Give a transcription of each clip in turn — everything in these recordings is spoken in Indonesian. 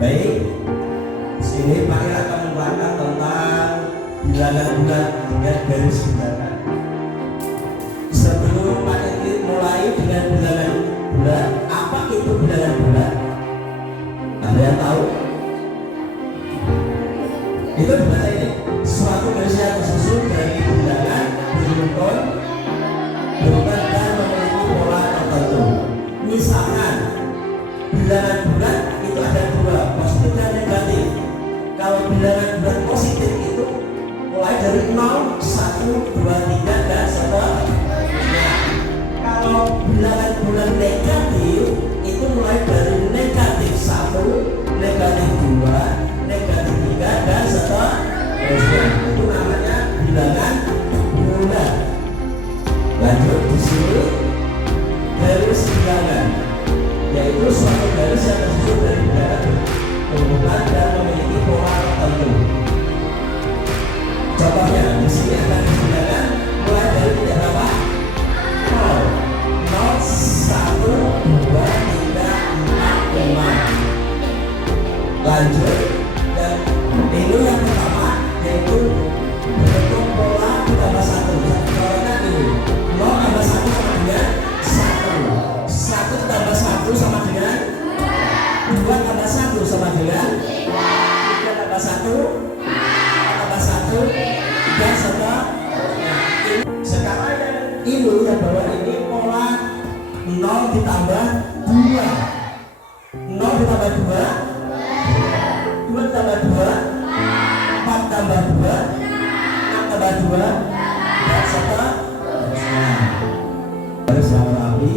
Baik, sini Pak Ir akan menerangkan tentang bilangan bulan dan garis bilangan. Sebelum Pak Ir mulai dengan bilangan bulan, apa itu bilangan bulan? Ada yang tahu? Itu dibaca ini, suatu garis yang tersusun dari bilangan beruntun dan memiliki pola tertentu. Misalkan bilangan bulan itu ada dua, positif dan negatif. Kalau bilangan bulan positif itu mulai dari 0, 1, 2, 3 dan seterusnya. Kalau bilangan bulan negatif itu mulai dari negatif 1, negatif 2, negatif 3 dan seterusnya. Itu namanya bilangan bulan. Lanjut di sini garis bilangan, yaitu suatu garis yang tersusun dari bilangan berurutan dan memiliki pola tertentu. Contohnya di sini ada bilangan mulai dari titik berapa? 0, 1, 2, 3, 4, 5. Lanjut, dan ini yang pertama yaitu bentuk pola ditambah 1. Contohnya ini 0 tambah 1 sama dengan 1, 1 tambah 1 sama dengan 2 tambah 1 sama dengan 3 tambah 1 tambah 1 dan seterusnya. Sekarang ini yang bawah ini pola 0 ditambah 2, 0 ditambah 2, 2 tambah 2, 4 tambah 2, 6 tambah 2 dan seterusnya. Garis yang rapi.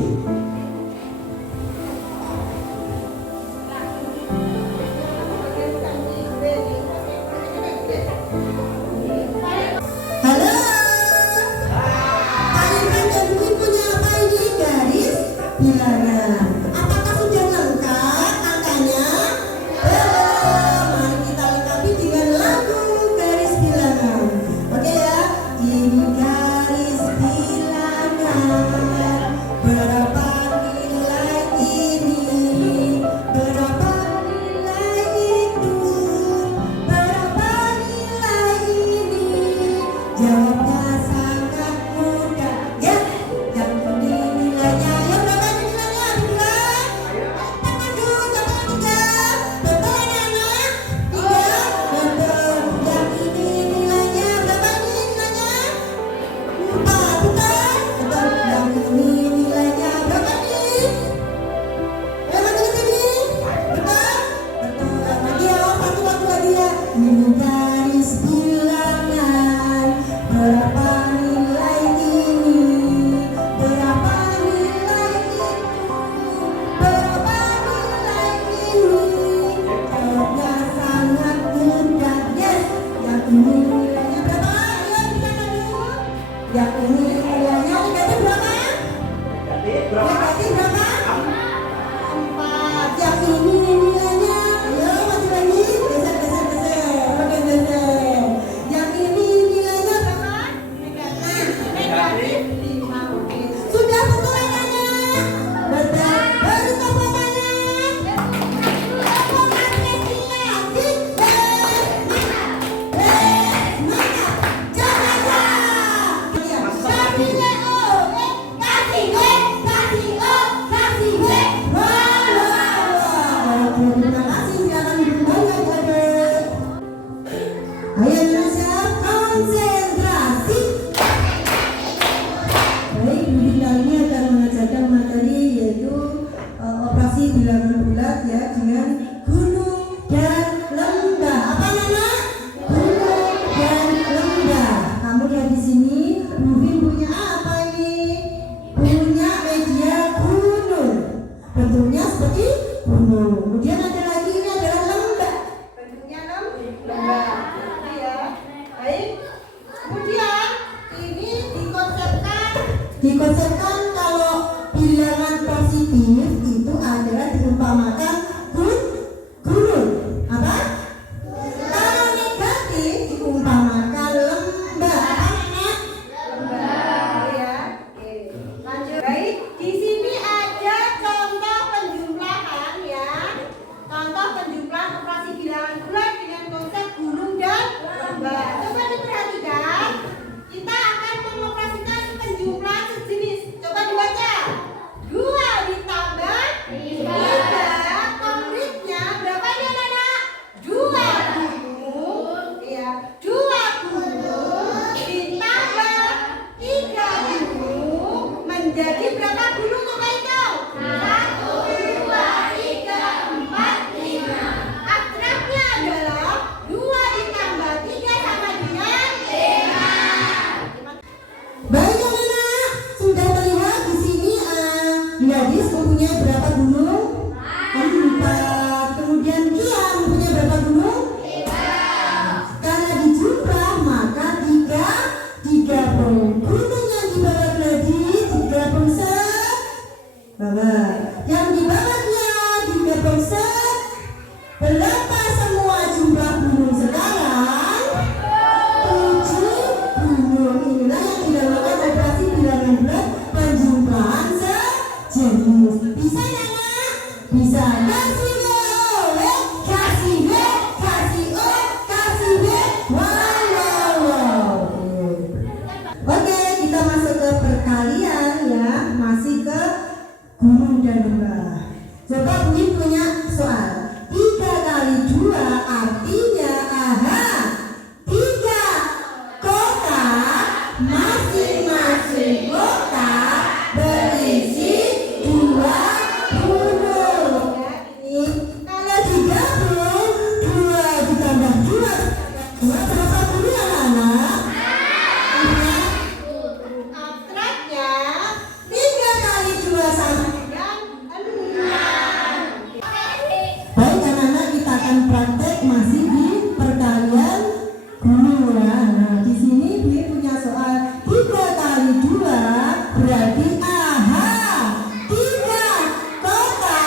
Bilangan. Apakah sudah lengkap angkanya? Belum. Mari kita lengkapi dengan lagu garis bilangan. Oke ya. Ini garis bilangan. Berapa nilai ini? Berapa nilai itu? Berapa nilai ini? Jawabnya sangat mudah. Ya. Yang ini nilainya. Yang ini nilainya negatif berapa? Negatif berapa? 4. Yang ini nilainya, ayo masih lagi, geser. Oke, geser. Yang ini nilainya berapa? Negatif 5. Oke. Sudah betul nilainya? Betul. Baru tepuk tangan. Mana? Jakarta. Dikonsepkan kalau bilangan positif itu adalah diumpamakan gunung. Apa? Kalau negatif diumpamakan lembah. Apa lembah ya. Lanjut. Baik, di sini ada contoh penjumlahan ya. Contoh penjumlahan operasi bilangan bulat dengan konsep gunung dan lembah. Coba diperhatikan. Kita akan mengoperasikan penjumlahan sejenis. Coba dibaca. 2 ditambah 3. Konkretnya berapa ini anak-anak? 2 gunung. Ya, 2 gunung ditambah 3 gunung menjadi berapa gunung? Coba hitung. 1, 2, 3, 4, 5. Abstraknya adalah 2 ditambah 3 sama dengan 5. Baik anak-anak, sudah terlihat di sini Gladys mempunyai berapa gunung? 4. Kemudian Kia mempunyai berapa gunung? 5. Karena dijumlah maka 3 digabung. Gunung yang dibawa Gladys digabung yang dibawa Kia digabung berapa semua jumlah gunung sekarang? 7 gunung. Inilah yang dinamakan operasi bilangan bulat penjumlahan sejenis. Bisa ya nak? Bisa. Kasih O, kasih B, kasih O, kasih B. Wow. Oke, kita masuk ke perkalian ya. Masih ke gunung dan lembah. Coba Bumi punya soal. 3 kali 2 artinya 3 kota, masing-masing kota berisi 2 gunung. Ini kalau digabung 2 ditambah 2 berapa gunung anak-anak? Abstraknya 3 kali 2 sama dengan 6. Baik anak-anak, kita akan praktek masih di perkalian gunung ya. Nah, di sini Bui punya soal 3 kali 2 berarti 3 kota,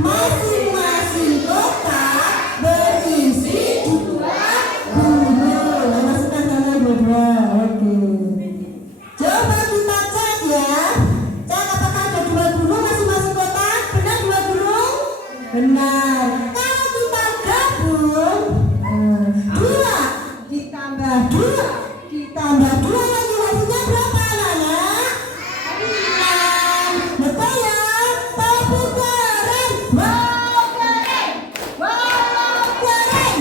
masing-masing kota berisi 2 gunung. Masukkan tangan dua. Oke. Coba kita cek ya. Cek apakah ada 2 gunung masing-masing kota? Benar 2 gunung? Benar. Kalau kita gabung 2 ditambah 2 ditambah 2 lagi hasilnya berapa anak-anak? 6. Betul ya? Tepuk goreng. Wow goreng. Wow goreng.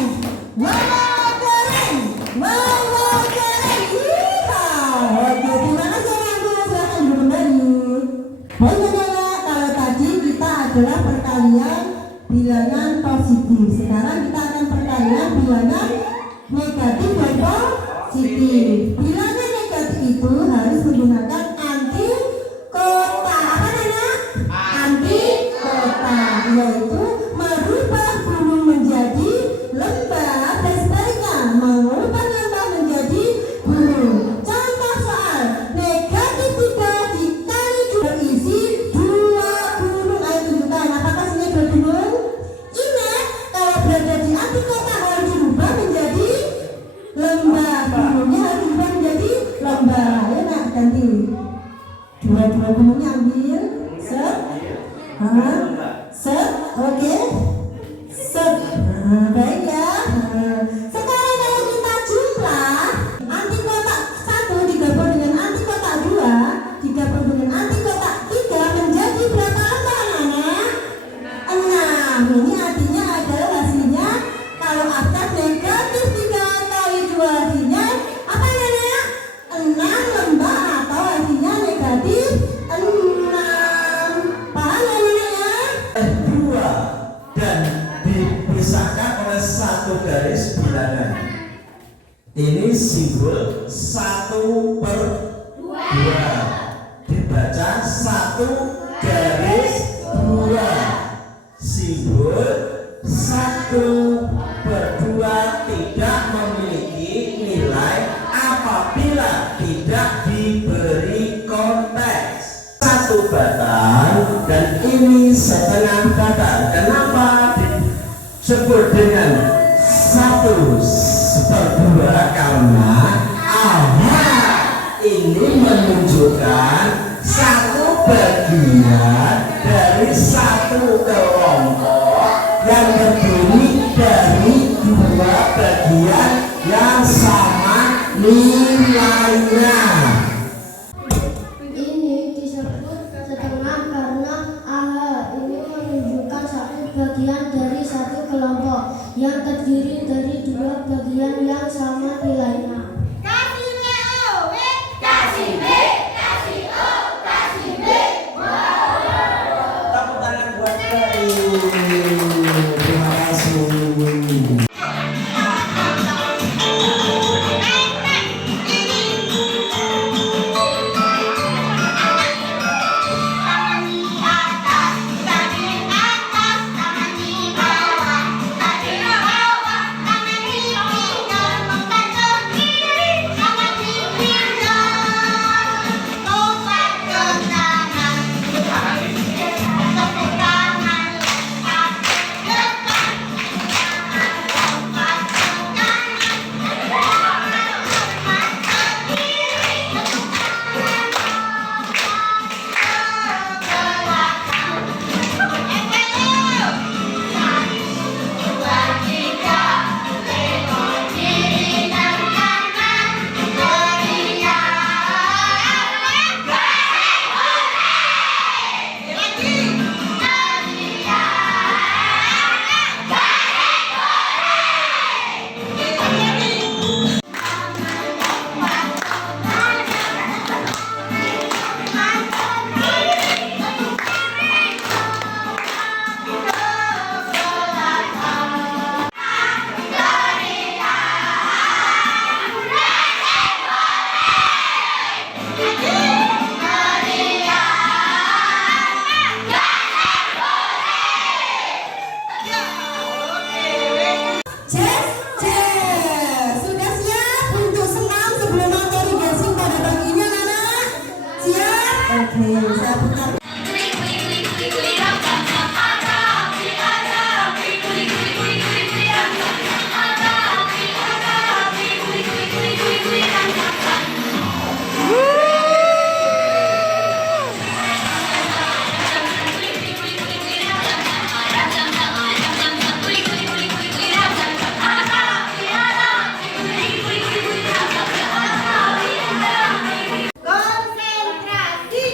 Wow goreng. Wow goreng. Oke, terima kasih orang tua. Silahkan duduk kembali. Baik anak-anak, kalau tadi kita adalah perkalian bilangan positif. Sekarang kita akan perkalian bilangan negatif dan positif. Bilangan negatif itu harus menggunakan anti kota. Apa namanya? Anti kota, yaitu merubah gunung menjadi lembah dan sebaliknya mengubah lembah menjadi gunung. Contoh soal negatif 3 dikali 2 berisi 2 gunung. Ayo tunjukkan apakah sini 2 gunung? Ingat, kalau berada di anti kota harus dirubah menjadi lembah. Gunungnya harus dirubah menjadi lembah. Ayo nak, ganti. 2 gunungnya ambil. Set. Set. Oke. Set. Baik ya. Sekarang kalau kita jumlah anti kotak 1 digabung dengan anti kotak 2 digabung dengan anti kotak 3 menjadi berapa lembah anak-anak? 6. Ini artinya adalah hasilnya kalau akad negatif 3 kali 2 artinya apa anak-anak? 6 lembah atau artinya negatif 6. Paham anak-anak ya? 2 dan dipisahkan oleh 1 garis bilangan. Ini simbol 1/2. Dibaca 1 garis 2. Simbol 1/2 tidak memiliki nilai apabila tidak diberi konteks. batang dan ini setengah batang. Kenapa disebut dengan 1/2? Karena ini menunjukkan satu bagian dari satu kelompok yang terdiri dari dua bagian yang sama nilainya. Ini disebut setengah karena ini menunjukkan satu bagian dari satu kelompok yang terdiri dari dua bagian yang sama nilainya. Tepuk tangan buat terima kasih. Sudah siap untuk senam sebelum materi gasing pada pagi ini anak-anak? Siap? Oke, saya putar. Konsentrasi.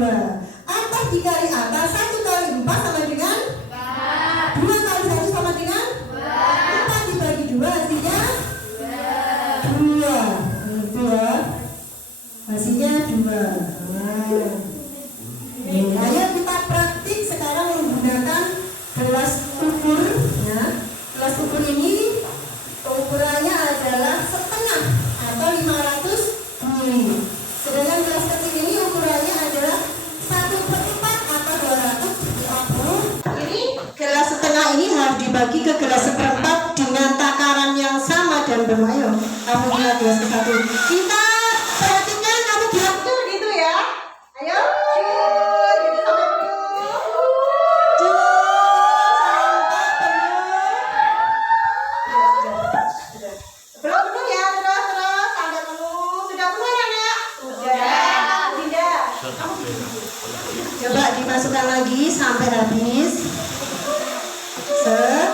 2. Atas dikali atas 1 kali 4 sama dengan 2 kali 1 sama dengan 4 dibagi 2 hasilnya 2. Itu ya. Hasilnya 2. Nah, ayo kita praktik sekarang menggunakan gelas ukur ya. Gelas ukur ini ukurannya adalah setengah atau 500 ml. Sedangkan gelas kecil ini ukurannya adalah 1/4 atau 250. Ini gelas setengah ini harus dibagi ke gelas seperempat dengan takaran yang sama dan bermayo. Kamu bilang gelas ke satu. Kita perhatikan, kamu bilang tuh gitu ya. Ayo, cur, gitu sampai penuh. Cur, sampai penuh. Belum penuh ya, terus sampai penuh. Sudah penuh ya, Nak? Sudah. Tidak. Coba dimasukkan lagi sampai habis. Set.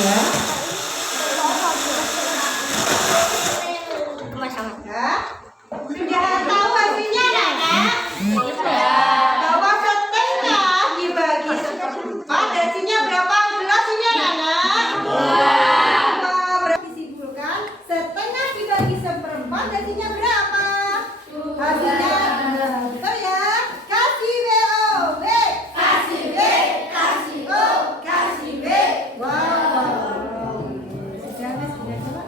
Ya. Ya. Sudah tahu hasilnya, Nak? Bahwa setengah dibagi seperempat hasilnya berapa gelasnya, Nak? Berapa disimpulkan? Setengah dibagi seperempat hasilnya berapa? Hasilnya betul ya? Kasih WO, kasih W, kasih O, kasih W. Wow. Sudah Mas, sudah coba.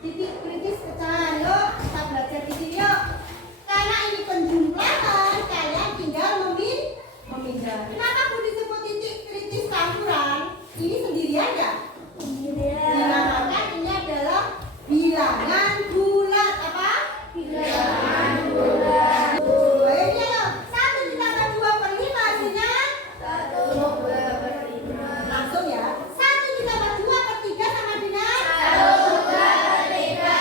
Titik kritis pecahan, yuk kita belajar di sini yuk. Karena ini penjumlahan, kalian tinggal memindah. Kenapa Bu disebut titik kritis campuran? Ini sendirian ya? Dinamakan ini adalah bilangan bulat. Apa? Bilangan bulat. Ini yuk, 1 ditambah 2/5 hasilnya? 1/2/5. Langsung ya. 1 ditambah 2/3 sama dengan? 1/3.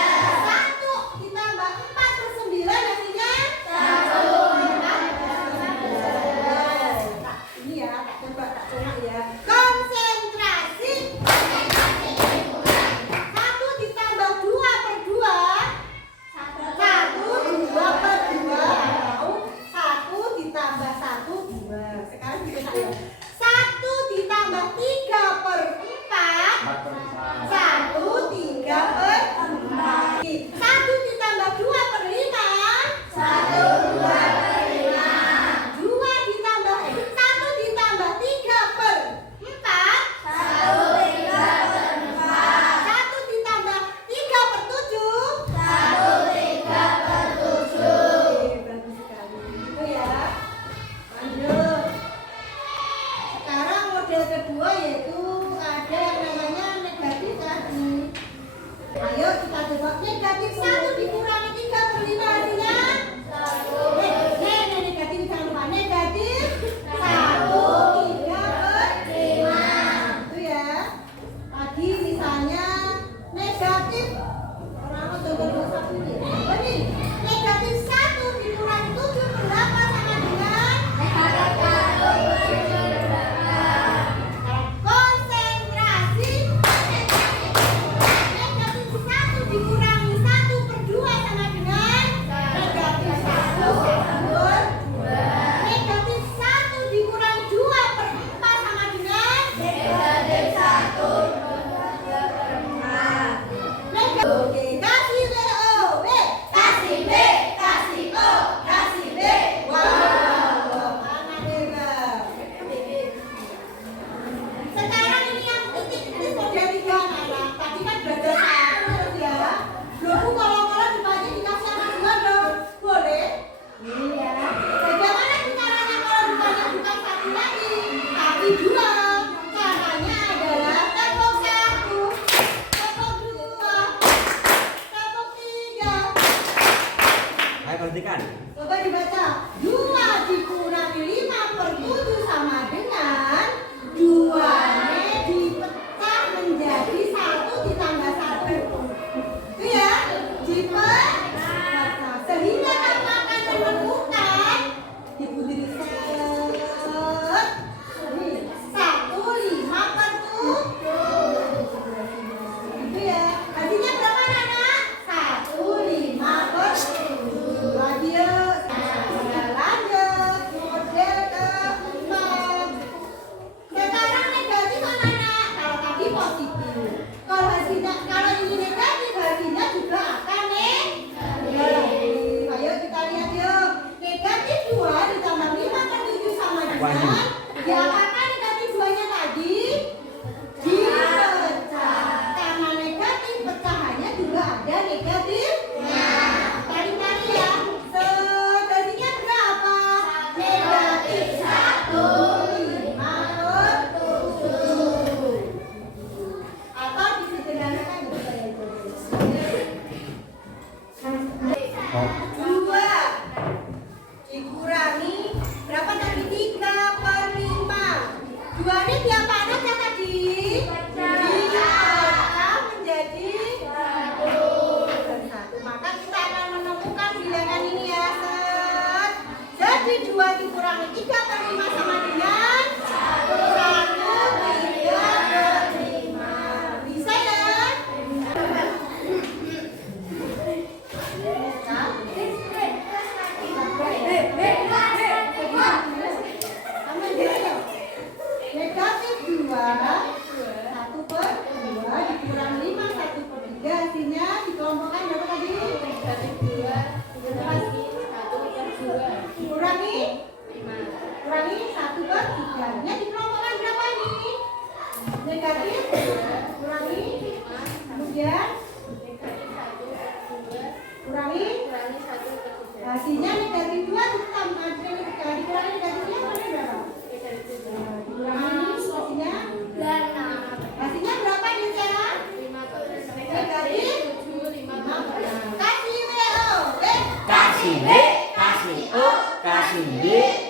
1 ditambah 4/9 hasilnya? 1/4. Ini ya, coba ya. Konsentrasi. 1 ditambah 2/2. 1 2/2 atau 1 ditambah 1 2. Sekarang kita ya. 1 ditambah 3/4. 1 3/4. 1 ditambah 2/5. 1 2/5. 2 ditambah 1 ditambah 3/4. 1 3/4. 1 ditambah 3/7. 1 3/7. Bagus sekali. Itu ya. Lanjut. Sekarang model kedua yaitu ada yang namanya negatif tadi. Ayo kita coba negatif 1 dikurangi 3/5 hasilnya 1. Negatif jangan lupa negatif 1 3/5. Itu ya. Tadi misalnya negatif orang coba 1 ini. Ini negatif 1 dikurangi 7 berapa sama dengan? Negatif 1 berapa? Konsentrasi. Negatif 1 dikurangi 1/2 Diapakan negatif 2-nya tadi? Dipecah. Karena negatif pecahannya juga ada negatifnya. Kali-kali ya. Segantinya berapa? Negatif 1, 5, 7. Atau disederhanakan juga ya. 2 dikurangi berapa tadi? 3/5. 2 ini diapakan ya tadi? Dipecah menjadi 1. Maka kita akan menemukan bilangan ini ya. Set. Jadi 2 dikurangi 3/5 sama dengan 1/3/5. Bisa ya? Negatif 2, 1/2 dikurangi 5, 1/3, hasilnya dikelompokkan berapa tadi? Negatif 2 kurangi 1/3, nya dikelompokkan berapa ini? Negatif kurangi 5, kemudian kurangi hasilnya negatif 2 ditambah dengan dikurangi negatifnya berapa? Hasilnya berapa ini saya? Negatif 5. Kasih WO. Kasih B, kasih O, kasih D.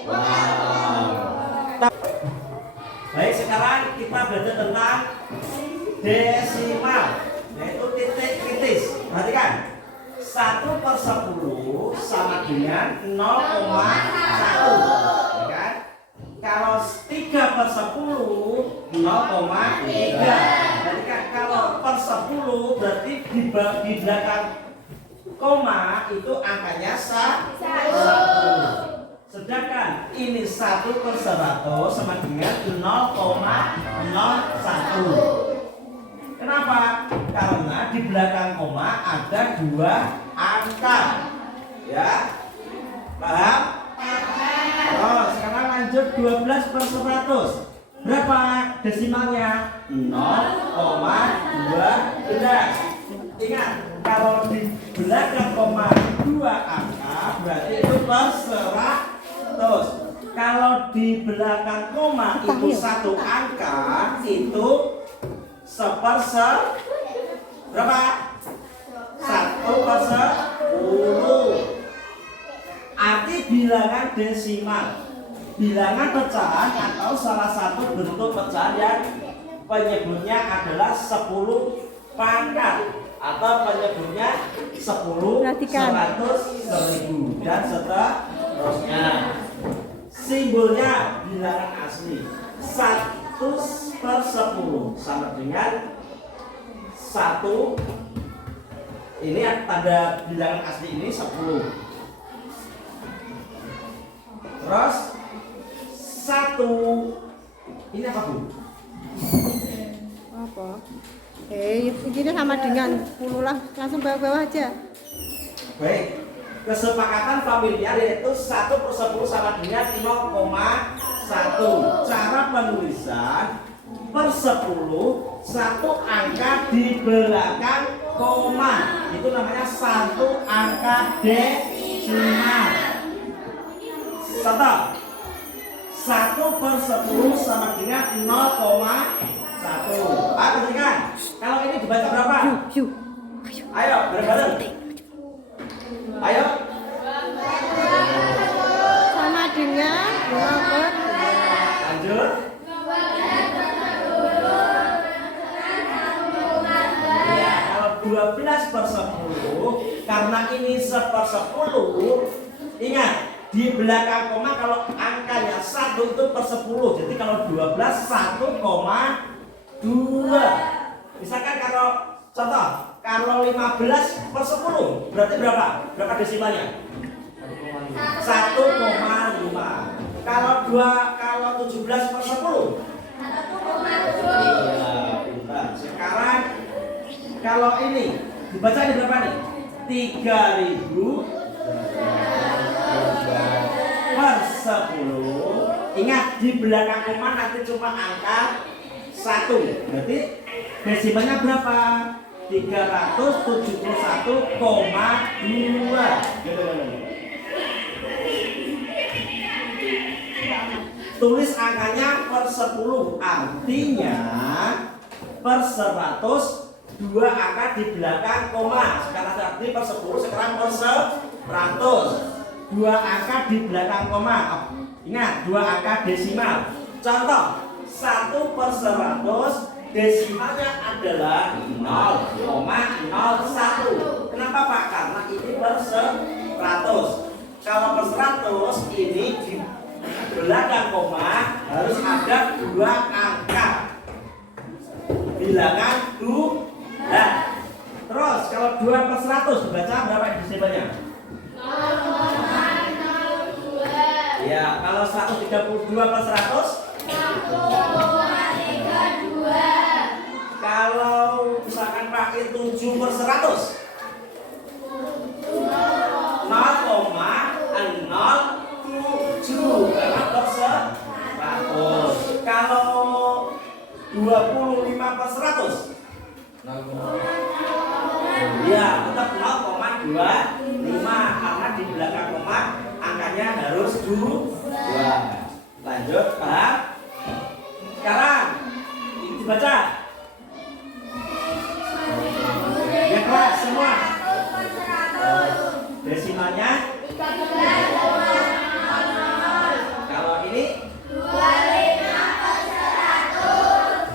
Wow. Baik, sekarang kita belajar tentang desimal, yaitu titik kritis. Perhatikan, 1/10 sama dengan 0,1. Ya kan? Kalau 3/10 0,3. Jadi kan kalau per 10 berarti di belakang koma itu angkanya 1. Sedangkan ini 1/100 sama dengan 0,01. Kenapa? Karena di belakang koma ada 2 angka. Ya. Paham? Oh, sekarang lanjut 12/100. Berapa desimalnya? 0,12. Ingat, kalau di belakang koma 2 angka berarti itu per 100. Kalau di belakang koma itu 1 angka itu berapa? 1/10. Arti bilangan desimal, bilangan pecahan atau salah satu bentuk pecahan yang penyebutnya adalah 10 pangkat atau penyebutnya 10, 100, 1000 dan seterusnya. Simbolnya bilangan asli 1/10 sama dengan 1. Ini tanda bilangan asli ini 10. Terus 1 ini apa, Bu? Apa? Ini sama dengan 10 lah, langsung bawah-bawah aja. Baik, kesepakatan familiar yaitu 1/10 sama dengan 0,1. Cara penulisan per 10 1 angka di belakang koma, itu namanya 1 angka desimal. Contoh, 1/10 sama dengan 0,1. Perhatikan, kalau ini dibaca berapa? Ayo, bareng-bareng. Ayo. Sama dengan Lanjut. Ya, kalau 12/10, karena ini 1/10, ingat di belakang koma kalau angkanya 1 itu per 10. Jadi kalau 12 1,2. Misalkan kalau contoh, kalau 15/10 berarti berapa? Berapa desimalnya? 1,5. Kalau 17/10 iya, pintar. Sekarang kalau ini dibaca ini berapa nih? 3000 per 10 Ingat, di belakang koma nanti cuma angka 1. Berarti desimalnya berapa? 371,2. Tulis angkanya per 10. Artinya per 100 2 angka di belakang koma. Sekarang tadi per 10, sekarang per 100. 2 angka di belakang koma. Ingat, 2 angka desimal. Contoh, 1 per 100 desimalnya adalah 0,01. Kenapa Pak? Karena ini per 100. Kalau per 100 ini di belakang koma harus ada 2 angka. Bilangan 2. Terus kalau 2 per 100 dibaca berapa desimalnya? 0,02. Ya, kalau 132 per 100? 1,32. Kalau misalkan pakai 7 per 100? 0,07 karena per 100. Kalau 25 per 100? Ya, tetap 0,25 karena di belakang koma angkanya harus 2. Lanjut, paham? Sekarang ini dibaca. Ya kelas semua. Desimalnya 13,00. Kalau ini 25 per 100.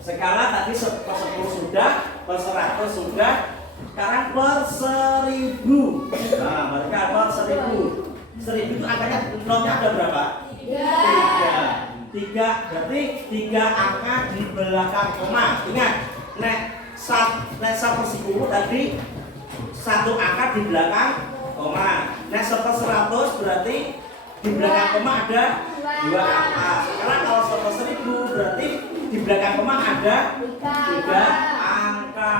Sekarang tadi per 10 sudah, per 100 sudah. Sekarang per 1000. Nah, mereka per 1000. 1000 itu angkanya nolnya ada berapa? 3. Berarti 3 angka di belakang koma. Ingat, nek 1 per 10 tadi 1 angka di belakang koma. Nek 1 per 100 berarti di belakang koma ada 2 angka. Sekarang kalau 1 per 1000 berarti di belakang koma ada 3 angka.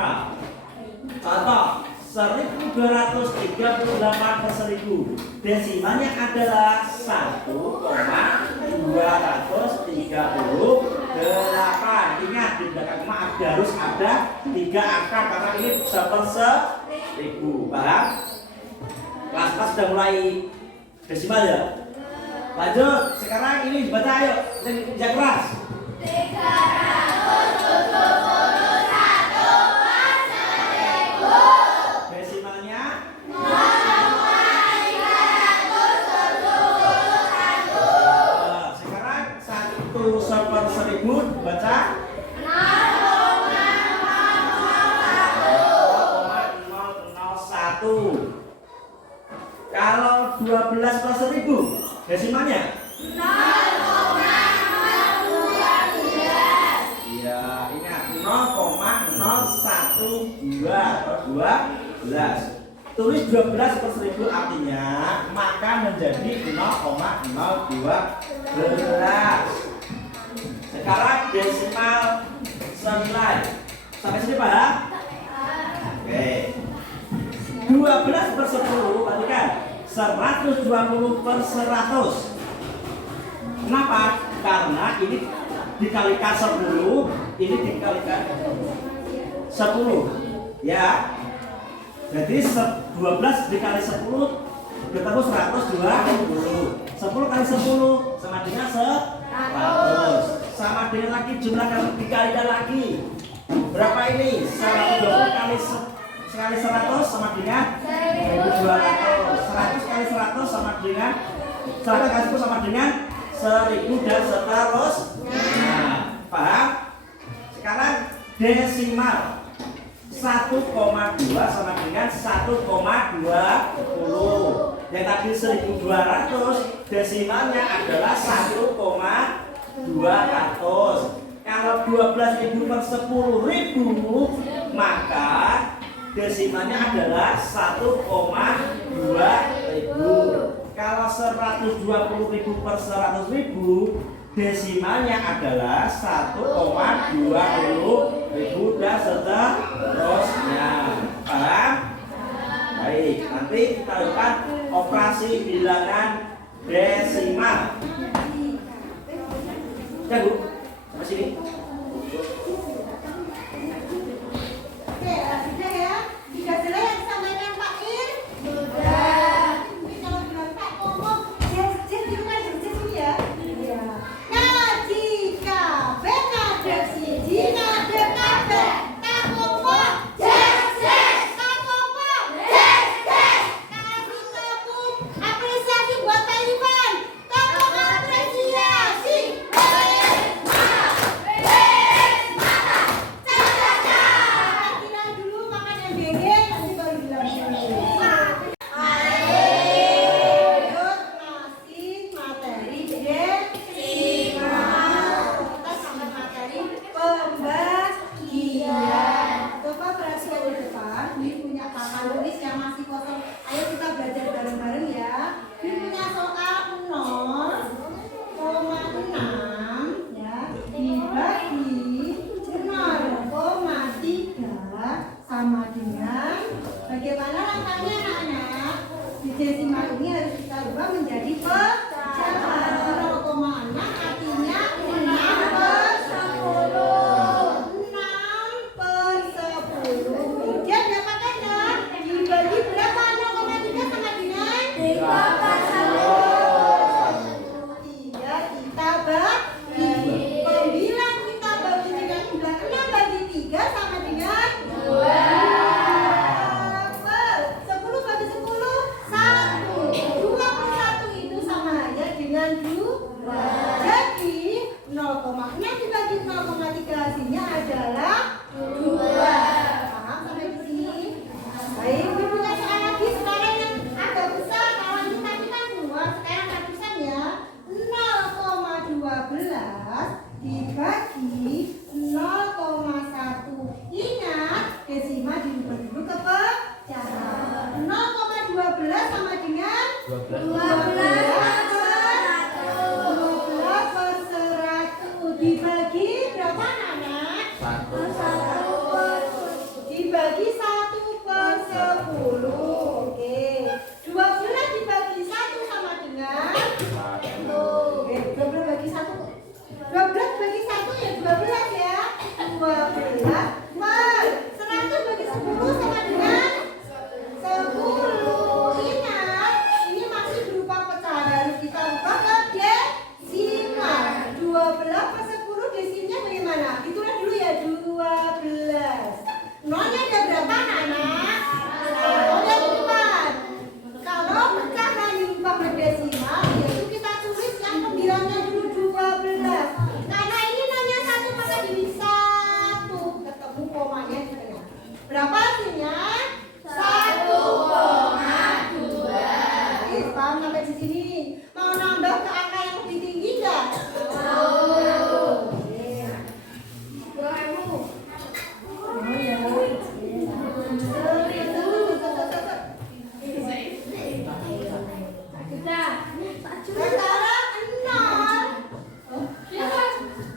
Contoh, 1238 per 1000. Desimalnya adalah 1,238. Ingat, di belakang koma harus ada 3 angka karena ini bisa per 1000. Paham? Kelas-kelas sudah mulai desimal ya? Lanjut, sekarang ini dibaca ayo. Bisa keras. 371 per 1000. Desimalnya 0,371. Sekarang 1 per 1000 dibaca 0,001. Kalau 12 per 1000 desimalnya 0,012. Iya, ingat 0,012 per 12. Tulis 12 per 1000 artinya maka menjadi 0,012. Sekarang desimal senilai. Sampai sini paham? Oke. 12 per 10 perhatikan 120 per 100. Kenapa? Karena ini dikalikan 10, ini dikalikan 10 ya. Jadi 12 dikali 10 ketemu 120. 10 kali 10 sama dengan 100. Sama dengan lagi jumlah kali dikalikan lagi. Berapa ini? 120 kali 100 sama dengan 1200. 100 kali 100 sama dengan 100 kali 10 sama dengan 1000 dan seterusnya. Nah, paham? Sekarang desimal 1,2 sama dengan 1,20. Yang tadi 1200 desimalnya adalah 1,200. Kalau 12.000 per 10.000 maka desimalnya adalah 1,2000. Kalau 120.000 per 100.000 desimalnya adalah 1,20.000 dan seterusnya. Paham? Baik, nanti kita lihat operasi bilangan desimal. Ya Bu, sampai sini. Oke, sudah ya. Sudah jelas yang disampaikan Pak Ir? Ini kalau bilang Pak ngomong, jen itu kan jen ini ya. Iya. Nah, jika nada siji nada kabeh, tak ngomong jes. Tak ngomong jes. Kasih tepuk apresiasi buat Pak Ivan. Tepuk apresiasi. Kira dulu makan yang BG, nanti baru bilang lanjut masih materi desimal. Kita sampai materi pembagian. Coba perhatikan di depan. Ini punya papan tulis yang masih kosong. Ayo kita belajar bareng-bareng ya. Ini punya soal 0,6 ya dibagi 0,3 sama dengan bagaimana langkahnya anak-anak? Di desimal ini harus kita ubah menjadi pecahan. 0,6 artinya 6/10. Kemudian dapatkan kan? Dibagi berapa? 0,3 sama dengan 3 kita bagi. Pembilang kita bagi dengan jumlah 6 bagi 3 sama dengan 2. 10 bagi 10 1. 21 itu sama aja dengan 2. Jadi 0,6 dibagi 0,3 hasilnya adalah 2. Paham sampai di sini? Baik, ini punya soal lagi sekarang yang agak besar. Kalau ini tadi kan 2, sekarang agak besar ya. 0,12 dibagi 0,1. Ingat, desimal dirubah dulu ke pecahan. 0,12 sama dengan 12/100 dibagi berapa anak? 1. Dibagi 1/10. Oke. 12 dibagi 1 sama dengan 1. 12 bagi 1. 12 bagi 1 ya 12 ya. 12 per 100 bagi 10 sama dengan 10. Ingat, ini masih berupa pecahan, harus kita ubah ke desimal. 12 per 10 desimnya bagaimana? Itulah dulu ya 12. Nolnya ada berapa anak? Nolnya di depan. Kalau pecahan diubah ke desimal, yaitu kita tulis yang pembilangnya dulu 12. Karena ini nolnya 1 maka jadi 1. Ketemu komanya di tengah. Berapa hasilnya? 1,2. Paham sampai di sini? Mau nambah ke angka yang lebih tinggi nggak? Sekarang 0.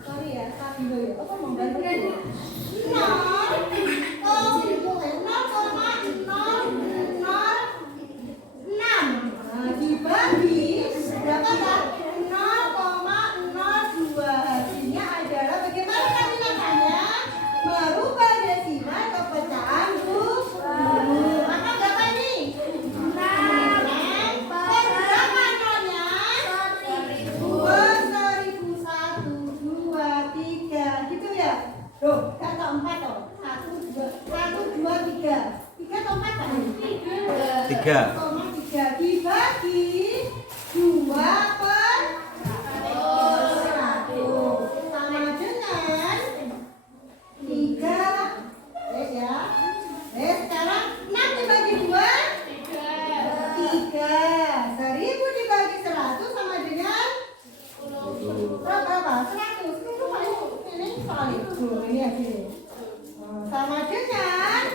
Sorry ya, sambil ya. Apa mau bantu? 0,006 dibagi berapa Pak? 0,02. Hasilnya adalah bagaimana tadi namanya? Merubah desimal ke pecahan dulu. Maka berapa ini? 6. Per berapa nolnya? 1001, 2, 3 gitu ya? Loh, kan tak 4 toh? 1, 2, 3. 3 atau 4 kan? 3. 3 dibagi 2 per 100 sama dengan 3. Ya. Sekarang 6 dibagi 2 3. 1000 dibagi 100 sama dengan berapa? 100. Ini soal itu. Ini aja. Sama dengan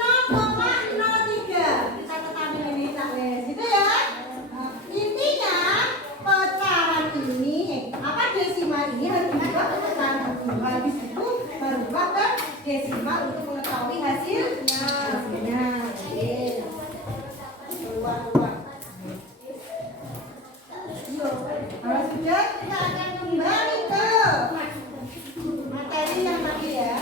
0,03. Catatan ini tulis gitu ya. Intinya pecahan ini desimal ini harus dibuat ke pecahan kedua. Habis itu merubah ke desimal untuk mengetahui hasilnya. Oke. keluar. Kalau sudah, kita akan kembali ke materi yang tadi ya.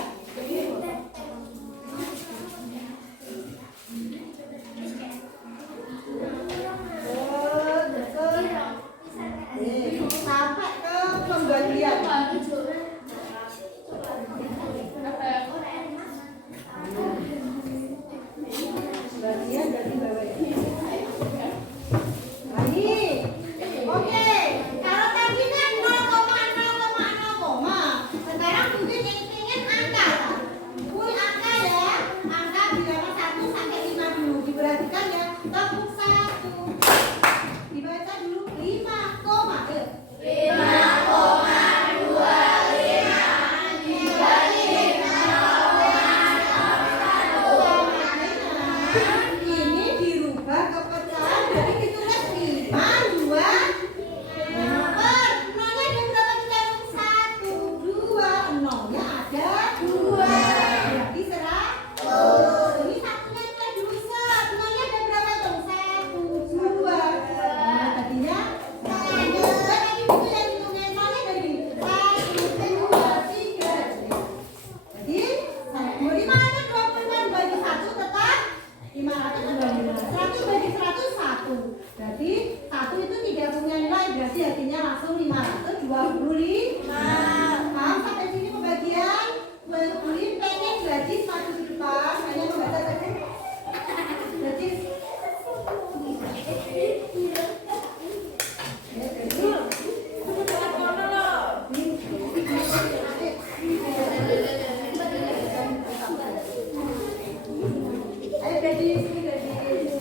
Sampai ke pembagian. Bagian dari bawah ini. Nah, ini. Oke, kalau tadi kan 0,0,0, sekarang mungkin ingin angka. Wih, angka ya. Angka bilangan 1 sampai 5 dulu. Diperhatikan ya. Tepuk 1. Dibaca dulu 5, 5,25. Ini dirubah ke pecahan, jadi ditulis 5, 2. Nolnya ada berapa kita? 1, 2. Nolnya ada 2. Berarti 100. Ini satunya kita dulu set. Nolnya ada berapa dong? 1, 2. Nah, tadinya tadi itu yang hitungnya nolnya dari 1, 2, 3. Jadi 525 bagi 1 tetap 525. 100 bagi 100 1. Berarti 1 itu tidak punya nilai, berarti artinya langsung 525. Paham sampai sini pembagian? Beli pengen gratis maju di depan, hanya membaca saja. Gratis. Ayo gadis, ini gadis.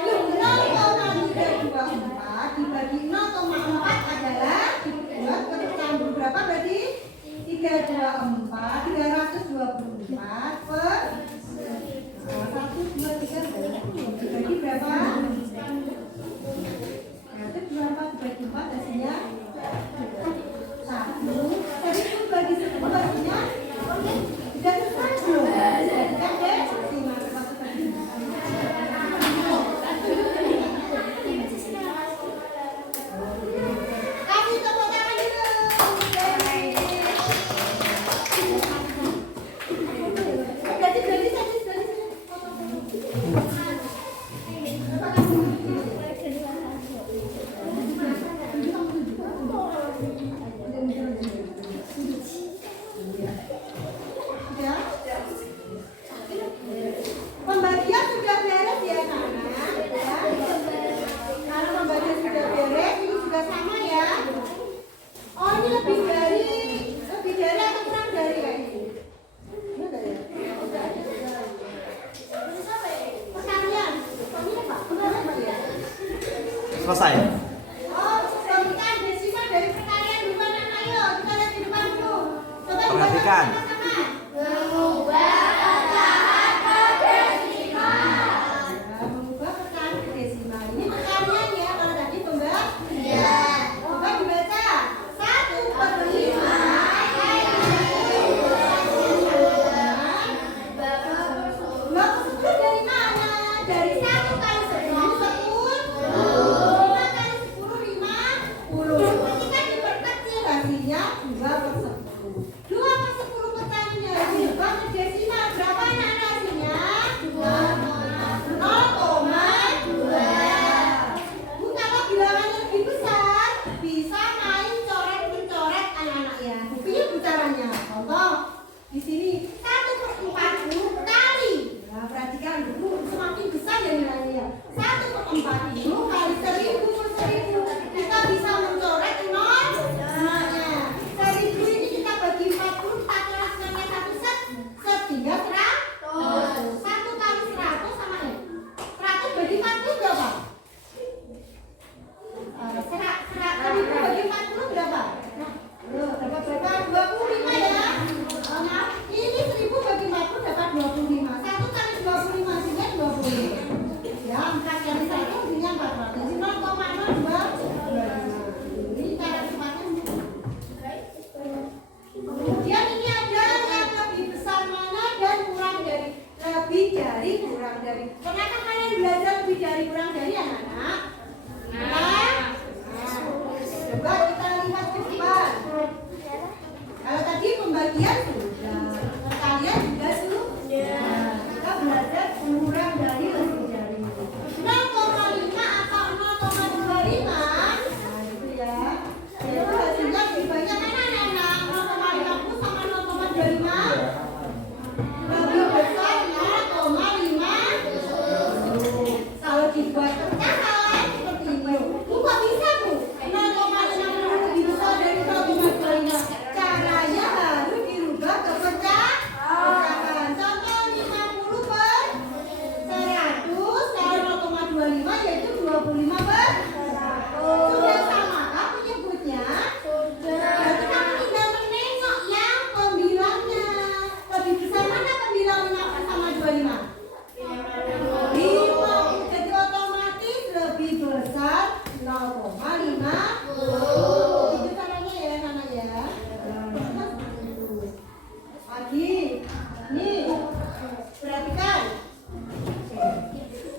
Loh, 0,324 dibagi 0,4 adalah dibuat ke pecahan berapa berarti? 324, 324 per 1, 2, 3 dibagi berapa? Berarti 24 dibagi 4 hasilnya 1. Tadi itu bagi 10 hasilnya 300 belum? Jadikan deh 5 1 bagi 4. Kasih tepuk tangan dulu. Gadis. Sudah? Pembagian sudah beres ya, anak-anak. Ya. Kalau pembagian sudah beres, ini juga sama ya. Oh, ini lebih dari atau kurang dari kayak ini? Perkalian. Ini Pak, benar Pak ya? Selesai. Oh, pembukaan desimal dari perkalian di mana? Ayo, kita lihat di depan dulu. Coba Perhatikan. Mengubah perkalian ke desimal. Ini perkalian ya, kalau tadi pembagian. Coba dibaca. 1/5. Lo ke 10 dari mana? Dari 1 kali 10, 10. 5 kali 10, 50. Ketika diperkecil hasilnya 2/10. 2/10 kecil lebih dari kurang dari. Pernahkah kalian belajar lebih dari kurang dari anak-anak? Nah, coba kita lihat ke depan. Kalau tadi pembagian sudah, kalian juga sudah. Kita belajar kurang dari lebih dari. 0,5 atau 0,25. Nah, gitu ya. Jadi hasilnya lebih banyak mana anak? 0,50 sama 0,25. Lebih besar 0,5. Kalau dibuat pecahan seperti ini, kok bisa Bu? 0,50 lebih besar dari 0,25. Caranya harus dirubah ke pecahan. Contoh 50 per 100 kalau 0,25 yaitu 25 per 100. Sudah samakah penyebutnya? Berarti kamu tinggal menengok yang pembilangnya. Lebih besar mana pembilang 50 sama 25? 5. Jadi otomatis lebih besar 0,50. Itu caranya ya anak ya. Lagi, nih, perhatikan.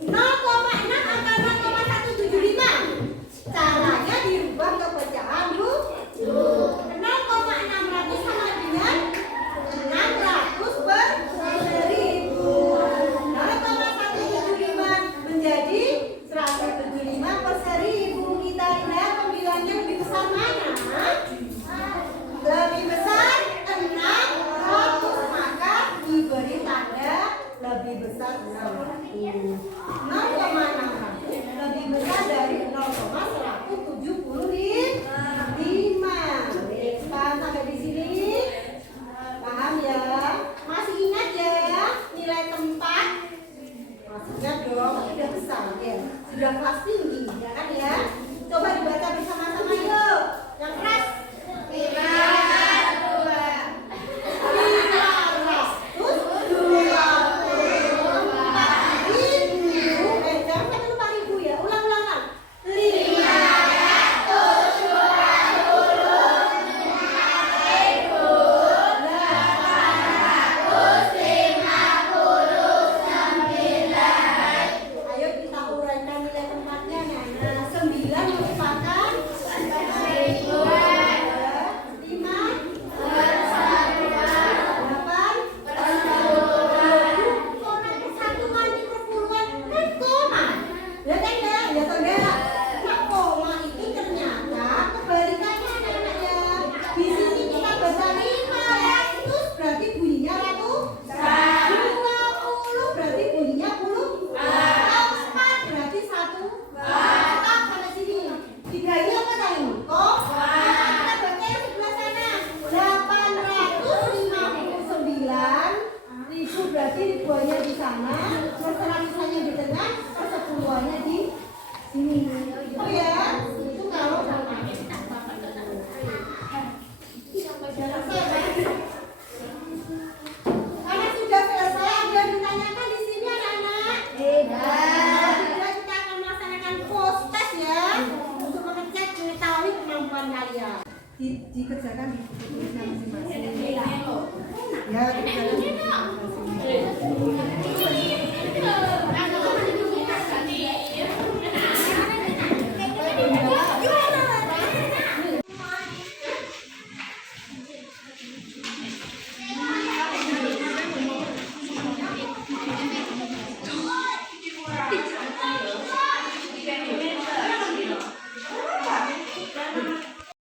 0,6 angka 0,175. Caranya dirubah ke pecahan dulu. 0,600 sama dengan 600 per 1000. 0,175 menjadi 175 per 1000. Kita lihat pembilangnya lebih besar mana? Lebih besar 600, maka diberi tanda lebih besar 0,600. Lebih besar dari 0,175. Paham sampai di sini? Paham ya? Masih ingat ya nilai tempat? Masih ingat dong, sudah besar ya. Sudah kelas tinggi, ya kan ya? Coba dibaca bersama-sama yuk. Yang keras. 859.000 berarti ribuannya di sana, seratusannya di tengah, persepuluhannya di sini. Oh ya, itu kalau karena sudah selesai, ada yang ditanyakan di sini anak-anak. Kita akan melaksanakan post test ya, untuk mengecek mengetahui kemampuan kalian. Dikerjakan di buku-bukunya masing-masing. Ya, dikerjakan di buku-bukunya masing-masing.